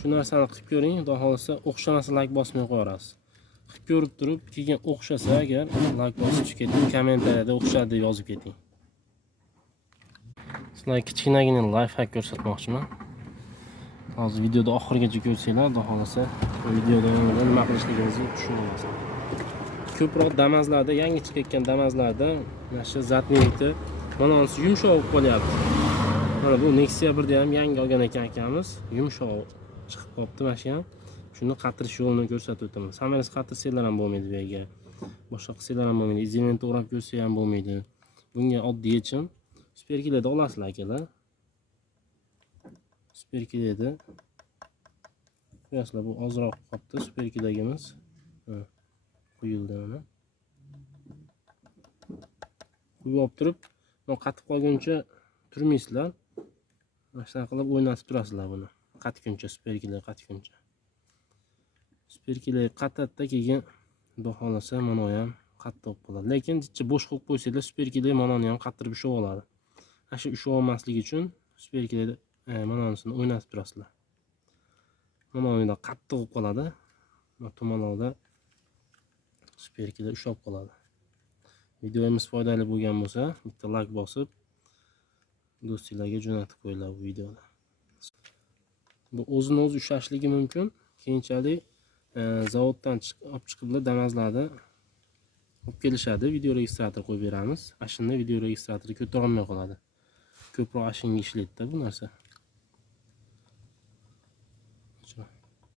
Shu narsani qilib ko'ring, xudo xolasa o'xshamasa like bosmay qo'yarsiz. Qilib ko'rib turib, keyin o'xshasa agar like bosib keting, kommentariyada o'xshadi deb yozib keting. Sizlarga kichkinagina life hack ko'rsatmoqchiman. Hozir videoda oxirigacha ko'rsanglar, xudo xolasa videoda nima qilishligingizni tushunib olasizlar. Ko'proq damazlarda, yangi chiqayotgan damazlarda mana shu zatnikni manonisi yumshoq bo'lib qolyapti. Mana bu Nexia 1 da ham yangi olgan ekan akamiz, yumshoq chiqib qolibdi mana shu ham. Shuni qatirish yo'lini ko'rsatib o'taman. Samarasiz qatirsanglar ham bo'lmaydi bu yerga. Boshqa qilsanglar ham bo'lmaydi. Izolentni o'rab ko'rsa ham bo'lmaydi. Bunga oddiy yechim. Superkilarda olasizlar akalar. Superkilada qo'yasizlar, bu ozroq qolibdi superkidagimiz. Quyildi mana. Quyib olib turib, bu qatib qolguncha turmaysizlar. Mana shunaqa qilib o'ynatib turasizlar buni. Qatguncha, superkilar qatguncha. Superkilar qatadda keyin xudo xolasa mana ham qattiq qoladi. Lekin jichcha bo'sh qo'yib qo'ysanglar, superkilar manoni ham qattirib ushab oladi. Mana shu ushab olmasligi uchun superkilar manonisini o'ynatib turasizlar. Manonida qattiq bo'lib qoladi. Mana tomonlarda superkilar ushab qoladi. Videomiz foydali bo'lgan bo'lsa, bitta like bosib, do'stinglarga jo'natib qo'yinglar bu videoni. Bu o'zini o'zi ushashligi mumkin. Keyinchalik zavoddan olib chiqib damazlarda olib kelishadi, video registrator qo'yib beramiz. Ashunda video registratori ko'tara olmay qoladi. Ko'proq ashinga ishlaydi bu narsa.